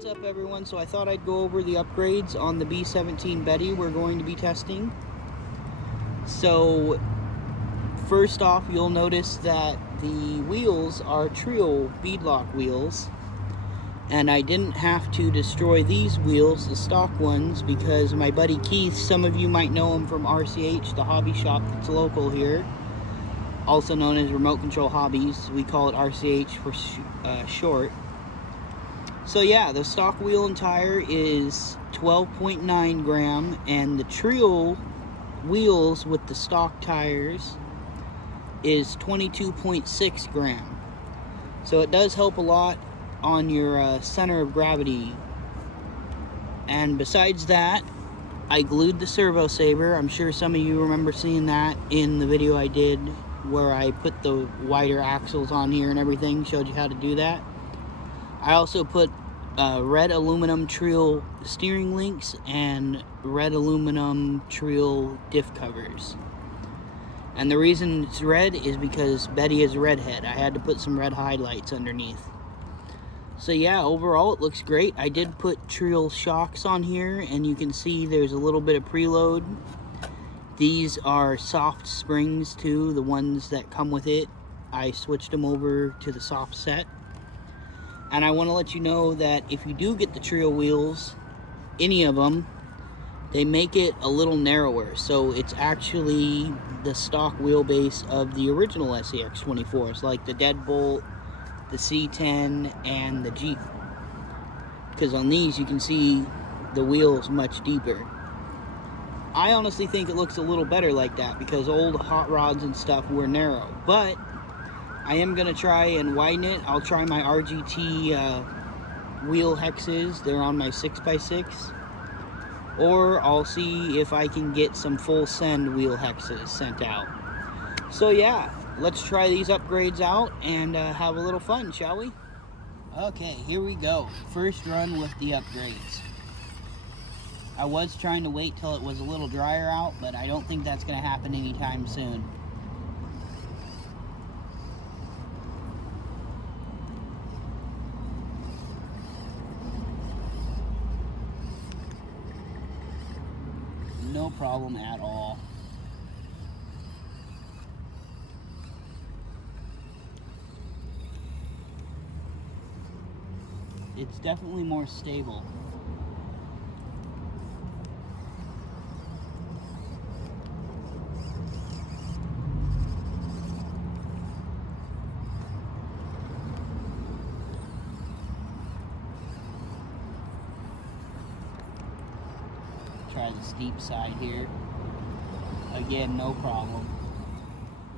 What's up everyone? So I thought I'd go over the upgrades on the B17 Betty we're going to be testing. So first off, you'll notice that the wheels are Treal beadlock wheels, and I didn't have to destroy these wheels, the stock ones, because my buddy Keith, some of you might know him from RCH, the hobby shop that's local here, also known as Remote Control Hobbies. We call it RCH for short. So yeah, the stock wheel and tire is 12.9 gram, and the Treal wheels with the stock tires is 22.6 gram. So it does help a lot on your center of gravity. And besides that, I glued the servo saver. I'm sure some of you remember seeing that in the video I did where I put the wider axles on here and everything, showed you how to do that. I also put red aluminum Treal steering links and red aluminum Treal diff covers. And the reason it's red is because Betty is a redhead. I had to put some red highlights underneath. So yeah, overall it looks great. I did put Treal shocks on here, and you can see there's a little bit of preload. These are soft springs too, the ones that come with it. I switched them over to the soft set. And I want to let you know that if you do get the Treal wheels, any of them, they make it a little narrower. So it's actually the stock wheelbase of the original Scx24s, like the Deadbolt, the C10, and the Jeep. Because on these you can see the wheels much deeper. I honestly think it looks a little better like that because old hot rods and stuff were narrow. But I am going to try and widen it. I'll try my RGT wheel hexes. They're on my 6x6. Or I'll see if I can get some full send wheel hexes sent out. So yeah, let's try these upgrades out and have a little fun, shall we? Okay, here we go. First run with the upgrades. I was trying to wait till it was a little drier out, but I don't think that's going to happen anytime soon. No problem at all. It's definitely more stable. Try the steep side here. Again, no problem.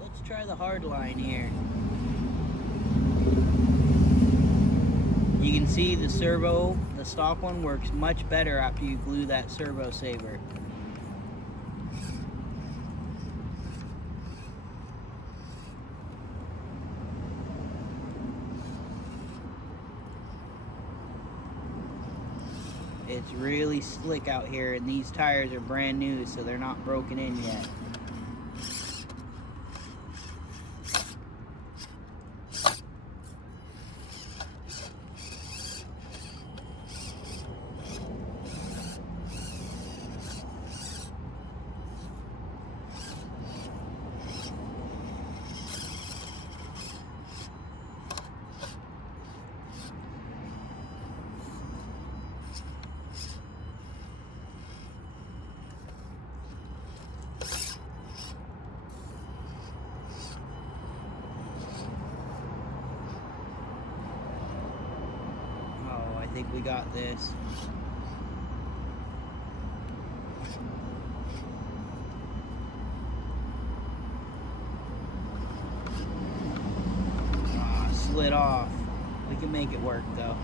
Let's try the hard line here. You can see the servo, the stock one, works much better after you glue that servo saver. It's really slick out here, and these tires are brand new, so they're not broken in yet. I think we got this. Slid off. We can make it work though.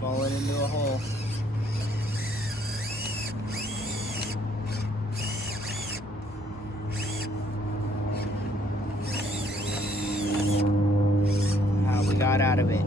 Falling into a hole. got out of it.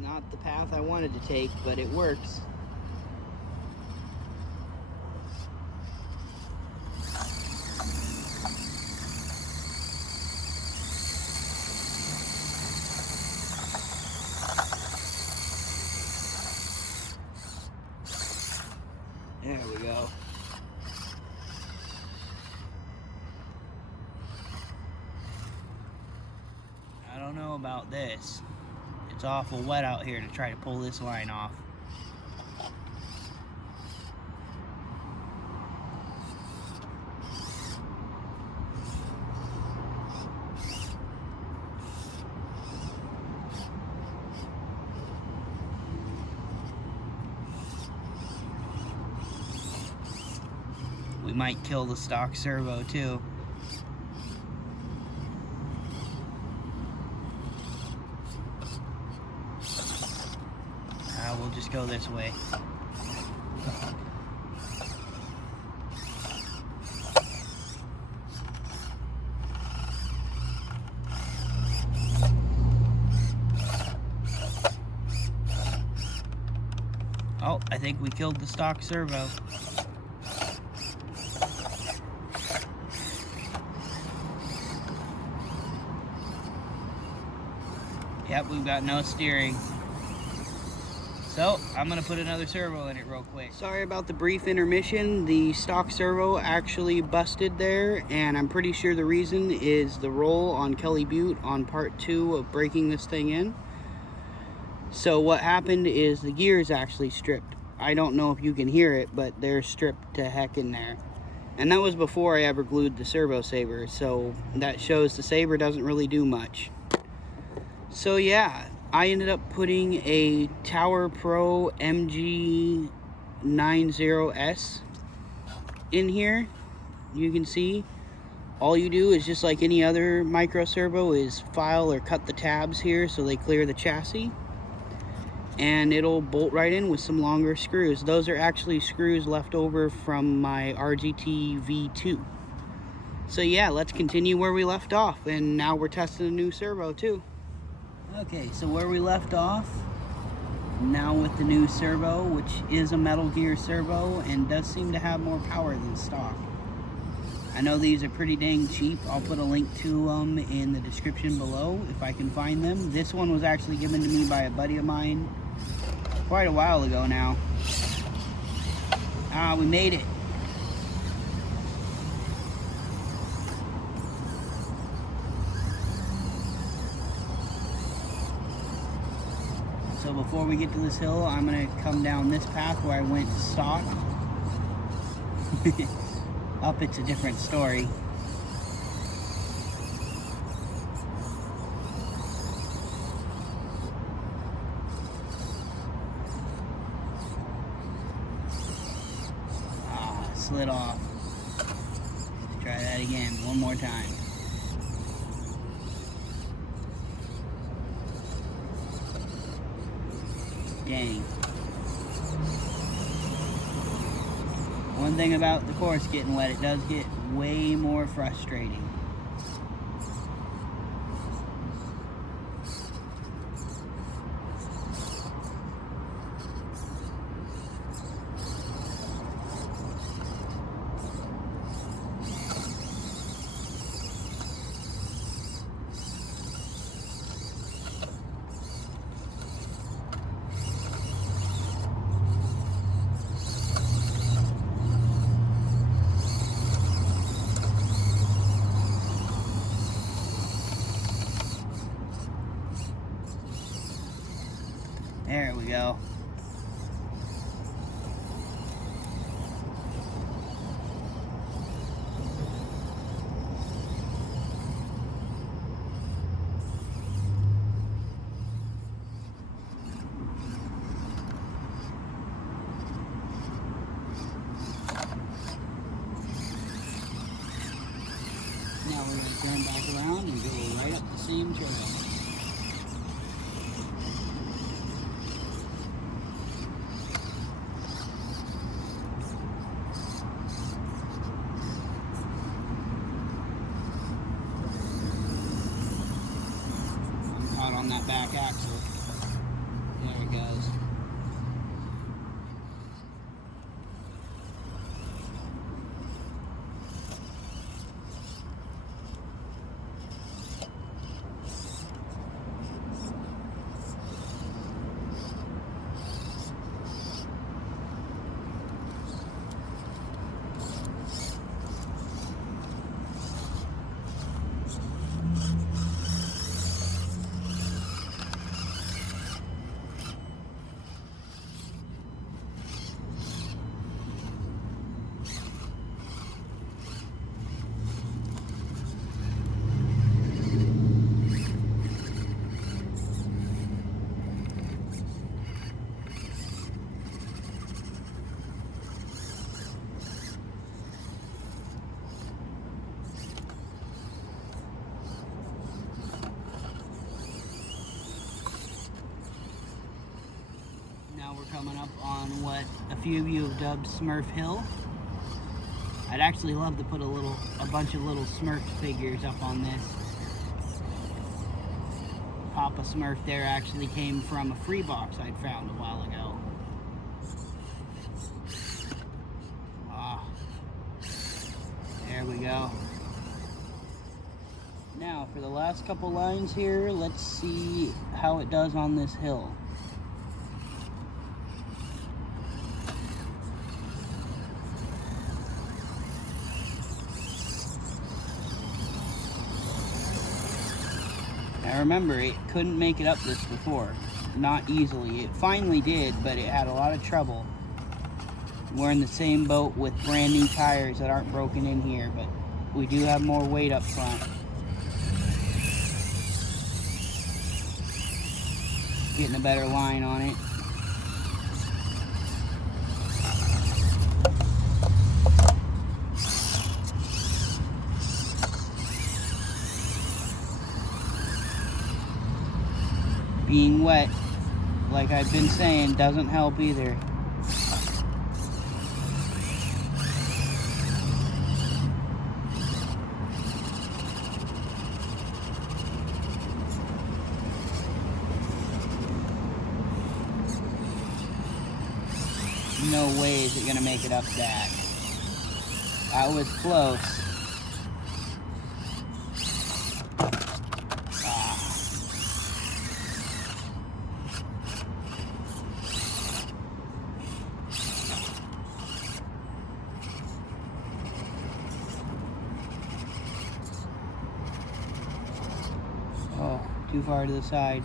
Not the path I wanted to take, but it works. There we go. I don't know about this. It's awful wet out here to try to pull this line off. We might kill the stock servo too. We'll just go this way. Oh, I think we killed the stock servo. Yep, we've got no steering. So, I'm going to put another servo in it real quick. Sorry about the brief intermission. The stock servo actually busted there, and I'm pretty sure the reason is the roll on Kelly Butte on part 2 of breaking this thing in. So what happened is the gears actually stripped. I don't know if you can hear it, but they're stripped to heck in there. And that was before I ever glued the servo saver, so that shows the saver doesn't really do much. So yeah, I ended up putting a Tower Pro MG90S in here. You can see all you do is just like any other micro servo is file or cut the tabs here so they clear the chassis, and it'll bolt right in with some longer screws. Those are actually screws left over from my RGT V2. So yeah, let's continue where we left off, and now we're testing a new servo too. Okay, so where we left off, now with the new servo, which is a Metal Gear servo and does seem to have more power than stock. I know these are pretty dang cheap. I'll put a link to them in the description below if I can find them. This one was actually given to me by a buddy of mine quite a while ago now. We made it. So before we get to this hill, I'm going to come down this path where I went stock. Up, it's a different story. Slid off. Let's try that again, one more time. Dang. One thing about the course getting wet, it does get way more frustrating. There we go. Now we're going to turn back around and go right up the same trail. on that back axle. There it goes. Now we're coming up on what a few of you have dubbed Smurf Hill. I'd actually love to put a bunch of little Smurf figures up on this. Papa Smurf there actually came from a free box I'd found a while ago. Ah, there we go. Now for the last couple lines here, let's see how it does on this hill. Now remember, it couldn't make it up this before. Not easily. It finally did, but it had a lot of trouble. We're in the same boat with brand new tires that aren't broken in here, but we do have more weight up front. Getting a better line on it. Being wet, like I've been saying, doesn't help either. No way is it gonna make it up that. That was close. Oh, too far to the side.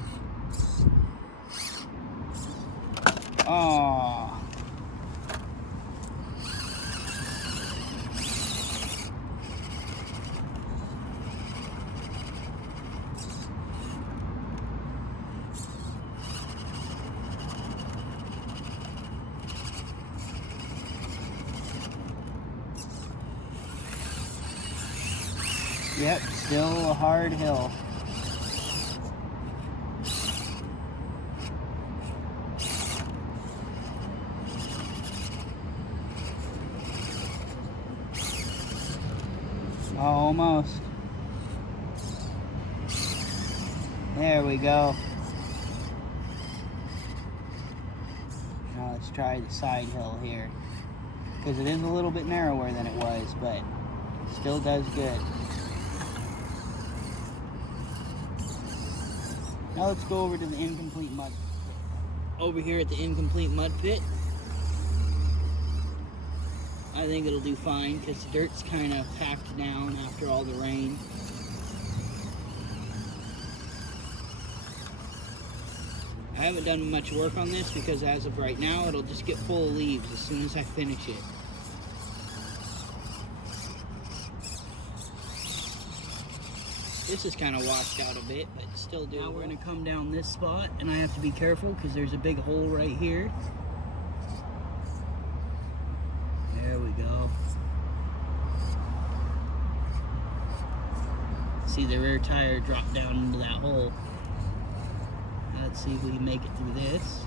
Oh. Yep, still a hard hill. Almost. There we go. Now let's try the side hill here. Because it is a little bit narrower than it was, but still does good. Now let's go over to the incomplete mud. Over here at the incomplete mud pit, I think it'll do fine because the dirt's kind of packed down after all the rain. I haven't done much work on this because as of right now, it'll just get full of leaves as soon as I finish it. This is kind of washed out a bit, but still do. Now we're going to come down this spot, and I have to be careful because there's a big hole right here. There we go. See the rear tire drop down into that hole. Now let's see if we can make it through this.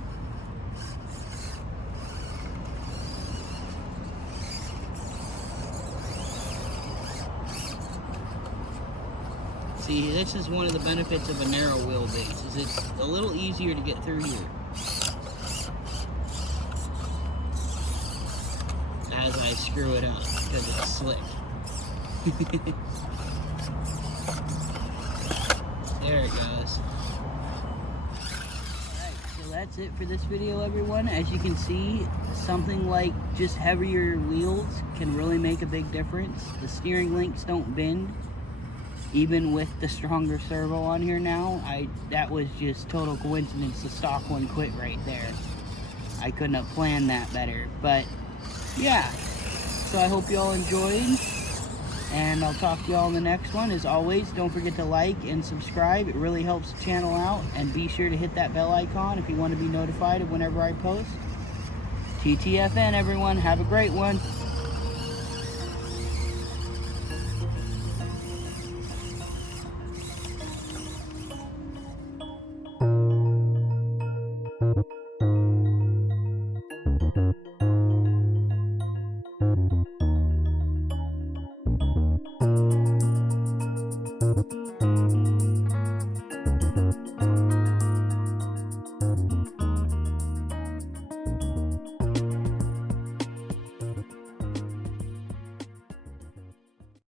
See, this is one of the benefits of a narrow wheelbase, is it's a little easier to get through here. As I screw it up, because it's slick. There it goes. Alright, so that's it for this video, everyone. As you can see, something like just heavier wheels can really make a big difference. The steering links don't bend, even with the stronger servo on here now. That was just total coincidence. The stock one quit right there. I couldn't have planned that better, but yeah. So I hope you all enjoyed, and I'll talk to you all in the next one. As always, don't forget to like and subscribe. It really helps the channel out, and be sure to hit that bell icon if you want to be notified of whenever I post. TTFN, everyone. Have a great one.